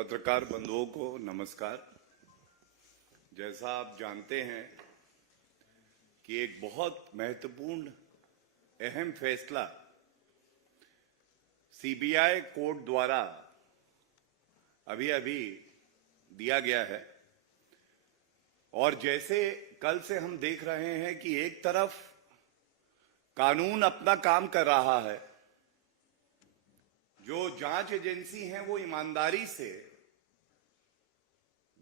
पत्रकार बंधुओं को नमस्कार। जैसा आप जानते हैं कि एक बहुत महत्वपूर्ण अहम फैसला सीबीआई कोर्ट द्वारा अभी दिया गया है और जैसे कल से हम देख रहे हैं कि एक तरफ कानून अपना काम कर रहा है, जो जांच एजेंसी हैं वो ईमानदारी से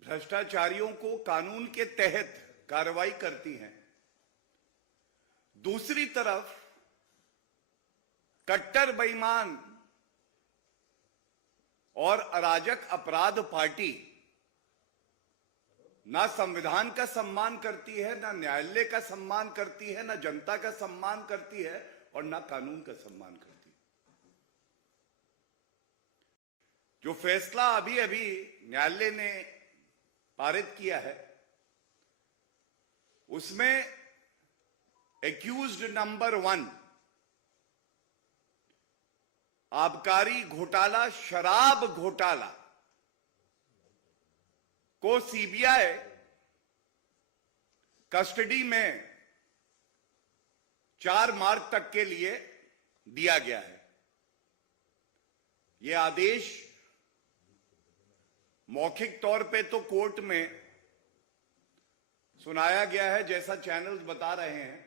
भ्रष्टाचारियों को कानून के तहत कार्रवाई करती हैं, दूसरी तरफ कट्टर बेईमान और अराजक अपराध पार्टी ना संविधान का सम्मान करती है, ना न्यायालय का सम्मान करती है, ना जनता का सम्मान करती है और ना कानून का सम्मान करती है। जो फैसला अभी न्यायालय ने पारित किया है उसमें एक्यूज्ड नंबर 1 आबकारी घोटाला, शराब घोटाला को सीबीआई कस्टडी में 4 मार्च तक के लिए दिया गया है। यह आदेश मौखिक तौर पे तो कोर्ट में सुनाया गया है, जैसा चैनल्स बता रहे हैं।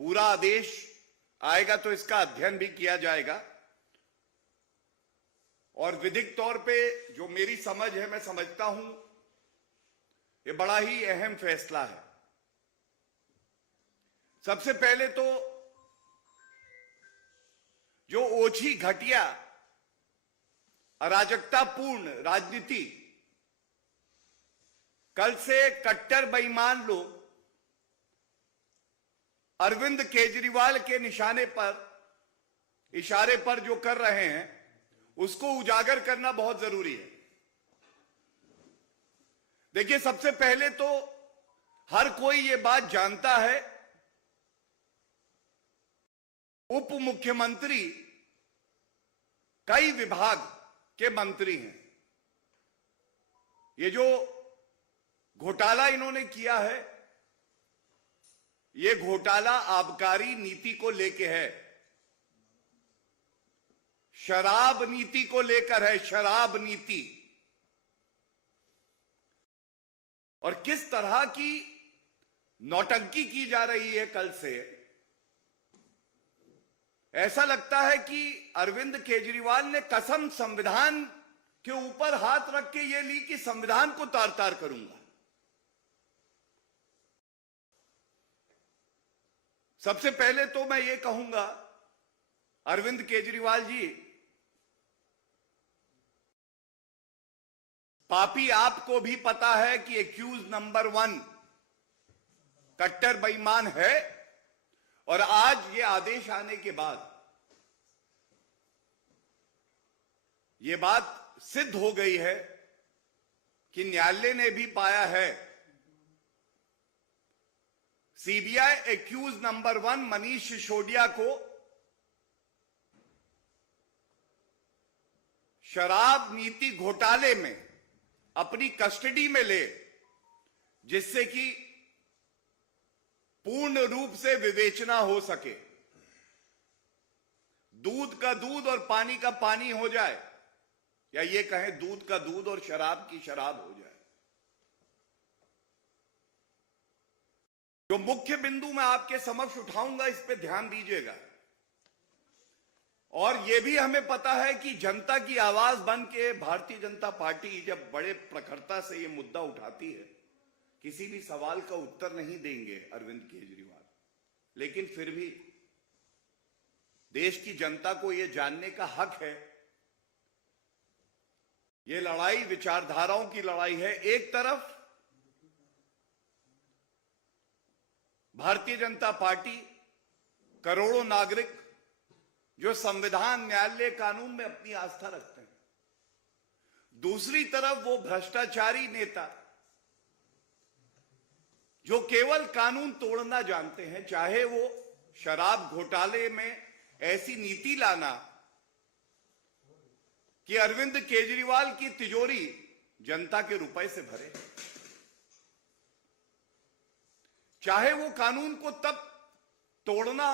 पूरा आदेश आएगा तो इसका अध्ययन भी किया जाएगा और विधिक तौर पे जो मेरी समझ है, मैं समझता हूं ये बड़ा ही अहम फैसला है। सबसे पहले तो जो ओछी घटिया अराजकतापूर्ण राजनीति कल से कट्टर बेईमान लोग अरविंद केजरीवाल के इशारे पर जो कर रहे हैं उसको उजागर करना बहुत जरूरी है। देखिए, सबसे पहले तो हर कोई ये बात जानता है, उप मुख्यमंत्री कई विभाग के मंत्री हैं। ये जो घोटाला इन्होंने किया है, ये घोटाला आबकारी नीति को लेके है, शराब नीति को लेकर है, शराब नीति। और किस तरह की नौटंकी की जा रही है कल से, ऐसा लगता है कि अरविंद केजरीवाल ने कसम संविधान के ऊपर हाथ रख के ये ली कि संविधान को तार तार करूंगा। सबसे पहले तो मैं ये कहूंगा, अरविंद केजरीवाल जी, पापी आपको भी पता है कि एक्यूज नंबर 1 कट्टर बेईमान है और आज ये आदेश आने के बाद ये बात सिद्ध हो गई है कि न्यायालय ने भी पाया है CBI accused number 1 Manish Sisodia को शराब नीति घोटाले में अपनी कस्टडी में ले, जिससे कि पूर्ण रूप से विवेचना हो सके, दूध का दूध और पानी का पानी हो जाए, या ये कहें दूध का दूध और शराब की शराब हो जाए। जो मुख्य बिंदु मैं आपके समक्ष उठाऊंगा, इस पे ध्यान दीजिएगा। और यह भी हमें पता है कि जनता की आवाज बन के भारतीय जनता पार्टी जब बड़े प्रखरता से यह मुद्दा उठाती है, किसी भी सवाल का उत्तर नहीं देंगे अरविंद केजरीवाल, लेकिन फिर भी देश की जनता को यह जानने का हक है। यह लड़ाई विचारधाराओं की लड़ाई है। एक तरफ भारतीय जनता पार्टी, करोड़ों नागरिक जो संविधान, न्यायालय, कानून में अपनी आस्था रखते हैं, दूसरी तरफ वो भ्रष्टाचारी नेता जो केवल कानून तोड़ना जानते हैं, चाहे वो शराब घोटाले में ऐसी नीति लाना कि अरविंद केजरीवाल की तिजोरी जनता के रुपए से भरे, चाहे वो कानून को तब तोड़ना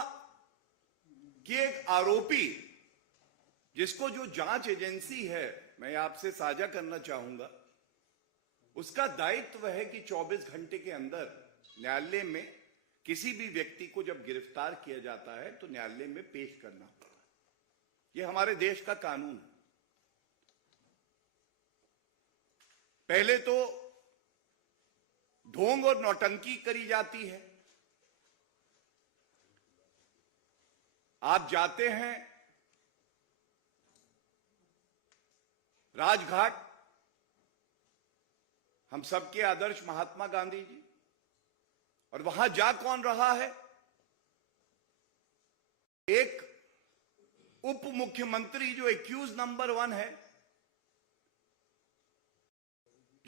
कि एक आरोपी जिसको जो जांच एजेंसी है, मैं आपसे साझा करना चाहूंगा, उसका दायित्व है कि 24 घंटे के अंदर न्यायालय में किसी भी व्यक्ति को जब गिरफ्तार किया जाता है तो न्यायालय में पेश करना होता है। यह हमारे देश का कानून है। पहले तो ढोंग और नौटंकी करी जाती है। आप जाते हैं राजघाट, हम सबके आदर्श महात्मा गांधी जी, और वहां जा कौन रहा है? एक उप मुख्यमंत्री जो एक्यूज नंबर 1 है,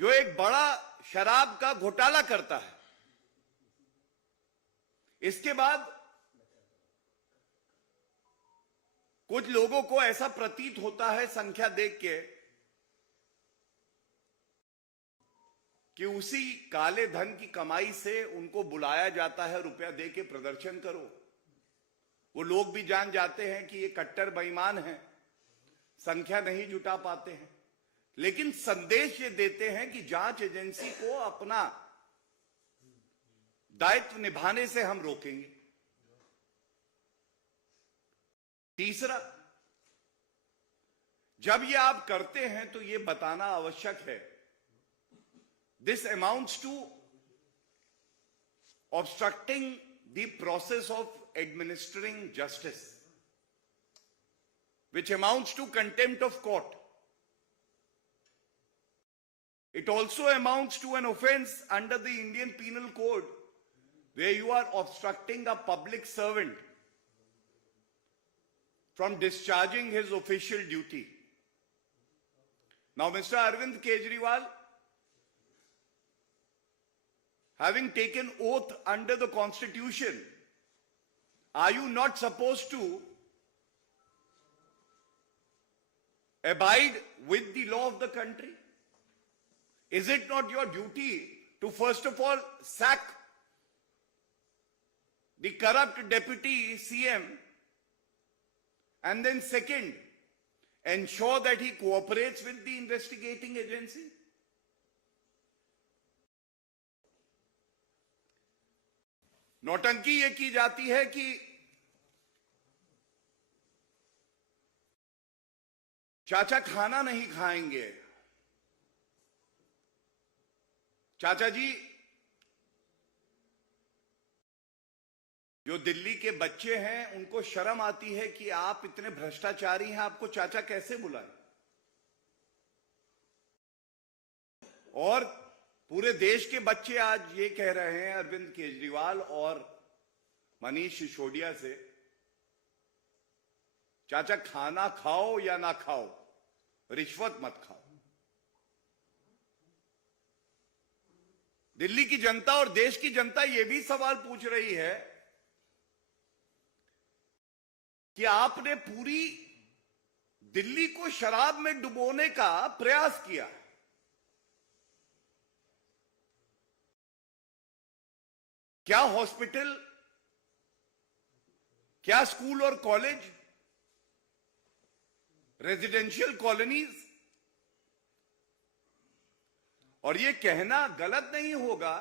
जो एक बड़ा शराब का घोटाला करता है। इसके बाद कुछ लोगों को ऐसा प्रतीत होता है संख्या देख के कि उसी काले धन की कमाई से उनको बुलाया जाता है, रुपया दे के प्रदर्शन करो। वो लोग भी जान जाते हैं कि ये कट्टर बेईमान हैं, संख्या नहीं जुटा पाते हैं, लेकिन संदेश ये देते हैं कि जांच एजेंसी को अपना दायित्व निभाने से हम रोकेंगे। तीसरा, जब ये आप करते हैं तो ये बताना आवश्यक है, this amounts to obstructing the process of administering justice, which amounts to contempt of court. It also amounts to an offense under the Indian Penal Code, where you are obstructing a public servant from discharging his official duty. Now, Mr. Arvind Kejriwal, having taken oath under the Constitution, are you not supposed to abide with the law of the country? Is it not your duty to first of all sack the corrupt deputy CM, and then second, ensure that he cooperates with the investigating agency? नौटंकी ये की जाती है कि चाचा खाना नहीं खाएंगे। चाचा जी, जो दिल्ली के बच्चे हैं उनको शर्म आती है कि आप इतने भ्रष्टाचारी हैं, आपको चाचा कैसे बुलाएं? और पूरे देश के बच्चे आज ये कह रहे हैं अरविंद केजरीवाल और मनीष सिसोदिया से, चाचा खाना खाओ या ना खाओ, रिश्वत मत खाओ। दिल्ली की जनता और देश की जनता ये भी सवाल पूछ रही है कि आपने पूरी दिल्ली को शराब में डुबोने का प्रयास किया। क्या हॉस्पिटल, क्या स्कूल और कॉलेज, रेजिडेंशियल कॉलोनीज, और ये कहना गलत नहीं होगा,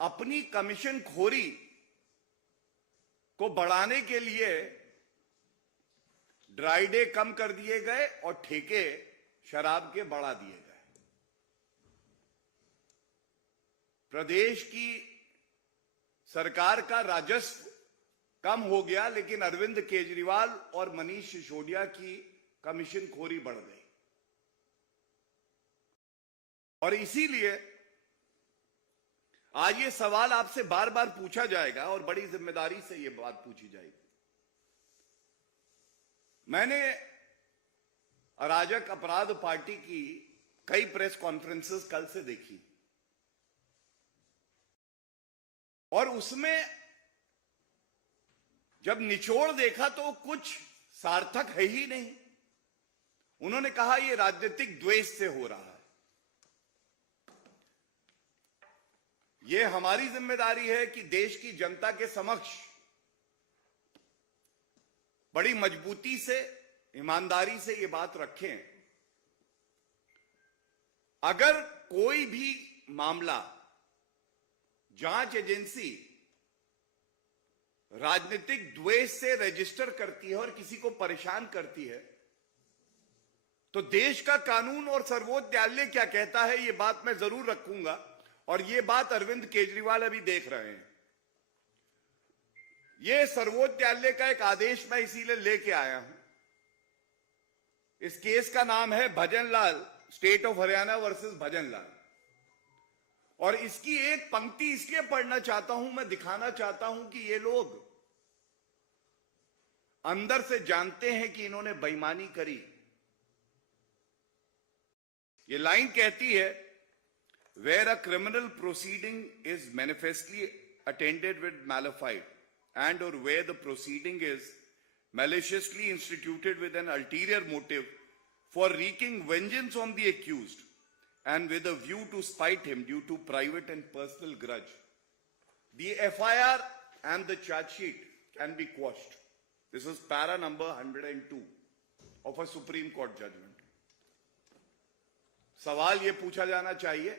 अपनी कमीशन खोरी को बढ़ाने के लिए ड्राई डे कम कर दिए गए और ठेके शराब के बढ़ा दिए गए। प्रदेश की सरकार का राजस्व कम हो गया, लेकिन अरविंद केजरीवाल और मनीष सिसोदिया की कमीशन खोरी बढ़ गई। और इसीलिए आज ये सवाल आपसे बार बार पूछा जाएगा और बड़ी जिम्मेदारी से ये बात पूछी जाएगी। मैंने अराजक अपराध पार्टी की कई प्रेस कॉन्फ्रेंसेस कल से देखी और उसमें जब निचोड़ देखा तो कुछ सार्थक है ही नहीं। उन्होंने कहा यह राजनीतिक द्वेष से हो रहा है। यह हमारी जिम्मेदारी है कि देश की जनता के समक्ष बड़ी मजबूती से, ईमानदारी से ये बात रखें। अगर कोई भी मामला जांच एजेंसी राजनीतिक द्वेष से रजिस्टर करती है और किसी को परेशान करती है, तो देश का कानून और सर्वोच्च न्यायालय क्या कहता है, ये बात मैं जरूर रखूंगा। और ये बात अरविंद केजरीवाल अभी देख रहे हैं। ये सर्वोच्च न्यायालय का एक आदेश मैं इसीलिए लेके आया हूं। इस केस का नाम है Bhajanlal, state of Haryana versus Bhajanlal. और इसकी एक पंक्ति इसलिए पढ़ना चाहता हूं, मैं दिखाना चाहता हूं कि ये लोग अंदर से जानते हैं कि इन्होंने बेईमानी करी। ये लाइन कहती है, where a criminal proceeding is manifestly attended with mala fide and or where the proceeding is maliciously instituted with an ulterior motive for wreaking vengeance on the accused and with a view to spite him due to private and personal grudge, the FIR and the charge sheet can be quashed. This is para number 102 of a Supreme Court judgment. सवाल ये पूछा जाना चाहिए,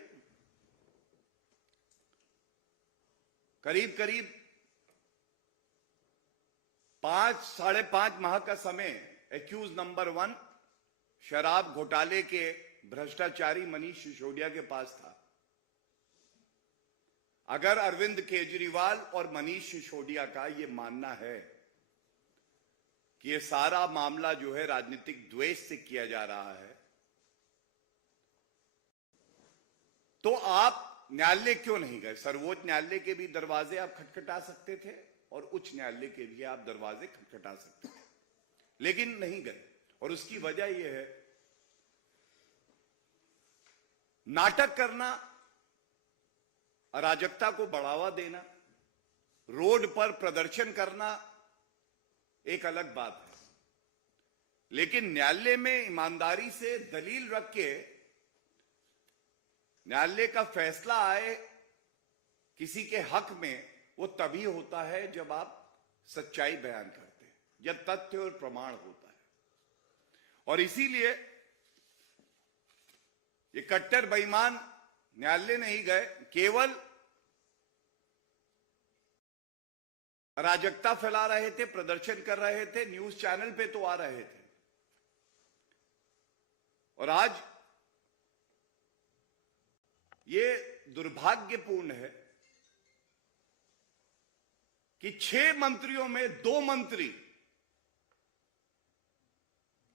करीब करीब 5-5.5 माह का समय एक्यूज नंबर 1 शराब घोटाले के भ्रष्टाचारी मनीष सिसोदिया के पास था। अगर अरविंद केजरीवाल और मनीष सिसोदिया का यह मानना है कि यह सारा मामला जो है राजनीतिक द्वेष से किया जा रहा है, तो आप न्यायालय क्यों नहीं गए? सर्वोच्च न्यायालय के भी दरवाजे आप खटखटा सकते थे और उच्च न्यायालय के भी आप दरवाजे खटखटा सकते थे, लेकिन नहीं गए। और उसकी वजह यह है, नाटक करना, अराजकता को बढ़ावा देना, रोड पर प्रदर्शन करना एक अलग बात है, लेकिन न्यायालय में ईमानदारी से दलील रख के न्यायालय का फैसला आए किसी के हक में, वो तभी होता है जब आप सच्चाई बयान करते हैं, जब तथ्य और प्रमाण होता है। और इसीलिए ये कट्टर बेईमान न्यायालय नहीं गए, केवल अराजकता फैला रहे थे, प्रदर्शन कर रहे थे, न्यूज चैनल पे तो आ रहे थे। और आज ये दुर्भाग्यपूर्ण है कि 6 मंत्रियों में 2 मंत्री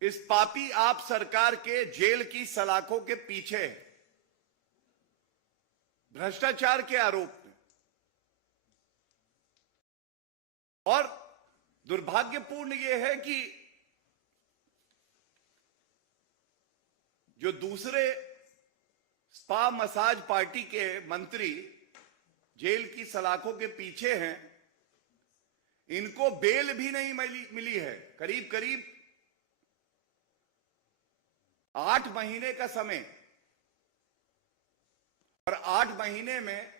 इस पापी आप सरकार के जेल की सलाखों के पीछे है, भ्रष्टाचार के आरोप में। और दुर्भाग्यपूर्ण यह है कि जो दूसरे स्पा मसाज पार्टी के मंत्री जेल की सलाखों के पीछे हैं, इनको बेल भी नहीं मिली है। करीब करीब 8 महीने का समय, और 8 महीने में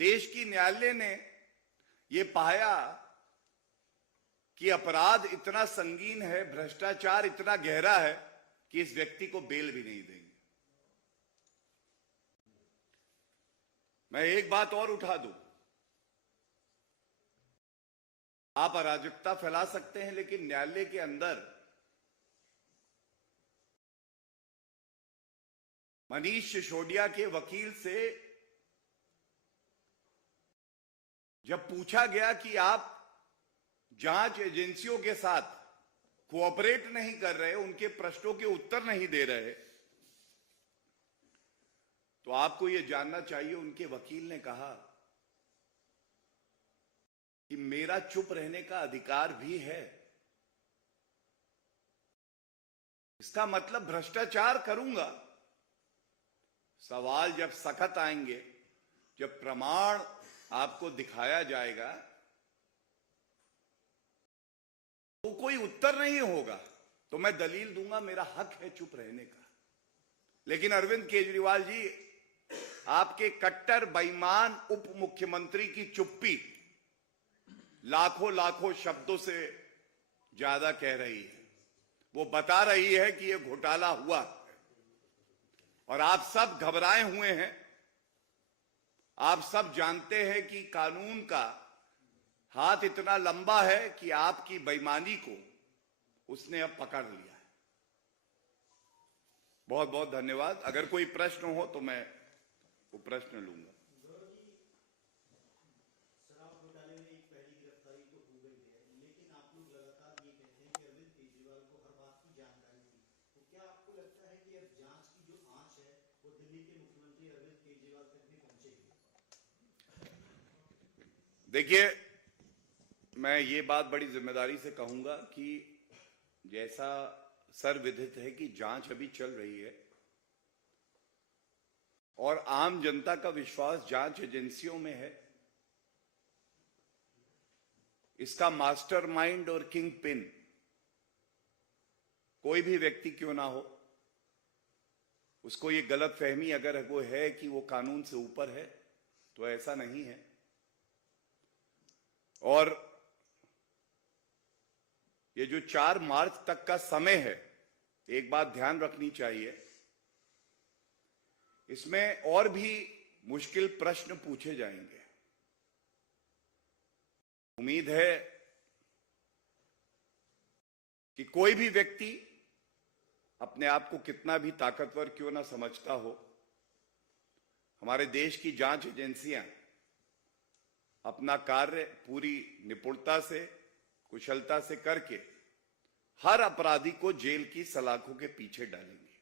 देश की न्यायालय ने यह पाया कि अपराध इतना संगीन है, भ्रष्टाचार इतना गहरा है कि इस व्यक्ति को बेल भी नहीं देंगे। मैं एक बात और उठा दूं, आप अराजकता फैला सकते हैं, लेकिन न्यायालय के अंदर मनीष सिसोदिया के वकील से जब पूछा गया कि आप जांच एजेंसियों के साथ कोऑपरेट नहीं कर रहे, उनके प्रश्नों के उत्तर नहीं दे रहे, तो आपको यह जानना चाहिए, उनके वकील ने कहा कि मेरा चुप रहने का अधिकार भी है। इसका मतलब भ्रष्टाचार करूंगा। सवाल जब सख्त आएंगे, जब प्रमाण आपको दिखाया जाएगा, तो कोई उत्तर नहीं होगा। तो मैं दलील दूंगा, मेरा हक है चुप रहने का। लेकिन अरविंद केजरीवाल जी, आपके कट्टर बेईमान उप मुख्यमंत्री की चुप्पी लाखों लाखों शब्दों से ज्यादा कह रही है। वो बता रही है कि यह घोटाला हुआ और आप सब घबराए हुए हैं। आप सब जानते हैं कि कानून का हाथ इतना लंबा है कि आपकी बेईमानी को उसने अब पकड़ लिया है। बहुत बहुत धन्यवाद। अगर कोई प्रश्न हो तो मैं वो प्रश्न लूंगा। देखिए, मैं ये बात बड़ी जिम्मेदारी से कहूंगा कि जैसा सर्वविदित है कि जांच अभी चल रही है और आम जनता का विश्वास जांच एजेंसियों में है। इसका मास्टरमाइंड और किंग पिन कोई भी व्यक्ति क्यों ना हो, उसको ये गलत फहमी अगर वो है कि वो कानून से ऊपर है, तो ऐसा नहीं है। और ये जो 4 मार्च तक का समय है, एक बात ध्यान रखनी चाहिए, इसमें और भी मुश्किल प्रश्न पूछे जाएंगे। उम्मीद है कि कोई भी व्यक्ति अपने आप को कितना भी ताकतवर क्यों ना समझता हो, हमारे देश की जांच एजेंसियां अपना कार्य पूरी निपुणता से, कुशलता से करके हर अपराधी को जेल की सलाखों के पीछे डालेंगे।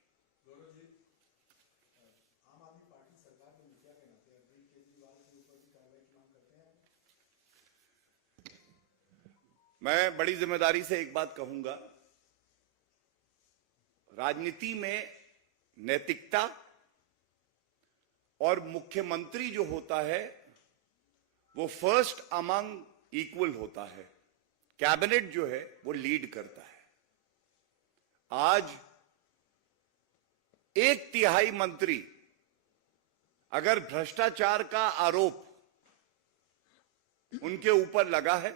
आम आदमी पार्टी सरकार के मुखिया के नाते अरविंद केजरीवाल के ऊपर भी कार्रवाई की मांग करते हैं। मैं बड़ी जिम्मेदारी से एक बात कहूंगा, राजनीति में नैतिकता और मुख्यमंत्री जो होता है वो फर्स्ट अमंग इक्वल होता है। कैबिनेट जो है वो लीड करता है। आज 1/3 मंत्री अगर भ्रष्टाचार का आरोप उनके ऊपर लगा है,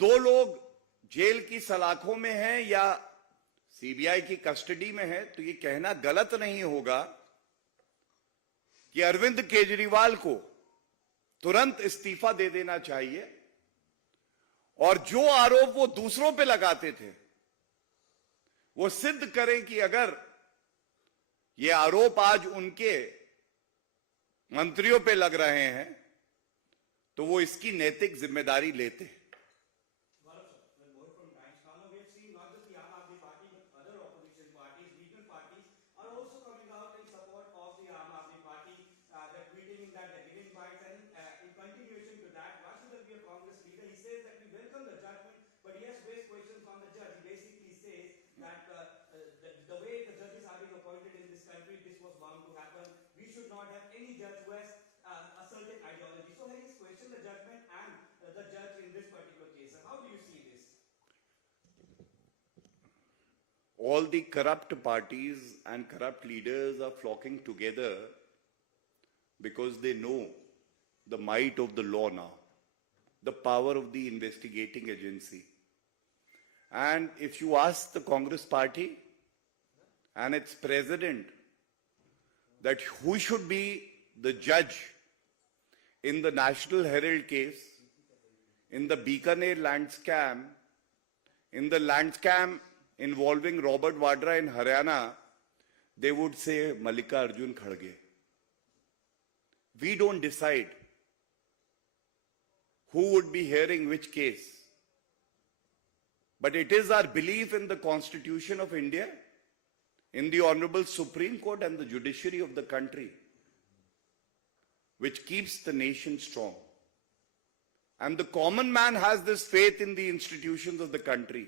2 लोग जेल की सलाखों में हैं या सीबीआई की कस्टडी में है, तो ये कहना गलत नहीं होगा कि अरविंद केजरीवाल को तुरंत इस्तीफा दे देना चाहिए और जो आरोप वो दूसरों पे लगाते थे वो सिद्ध करें कि अगर ये आरोप आज उनके मंत्रियों पे लग रहे हैं तो वो इसकी नैतिक जिम्मेदारी लेते हैं। All the corrupt parties and corrupt leaders are flocking together because they know the might of the law now, the power of the investigating agency. And if you ask the Congress party and its president that who should be the judge in the National Herald case, in the Bikaner land scam, in the land scam involving Robert Vadra in Haryana, they would say Mallikarjun Kharge. We don't decide who would be hearing which case. But it is our belief in the Constitution of India, in the Honorable Supreme Court and the judiciary of the country, which keeps the nation strong. And the common man has this faith in the institutions of the country.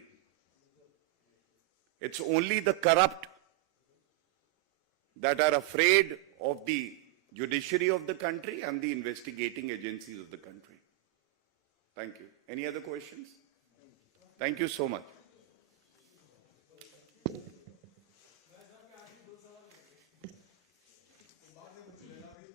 It's only the corrupt that are afraid of the judiciary of the country and the investigating agencies of the country. Thank you. Any other questions? Thank you so much.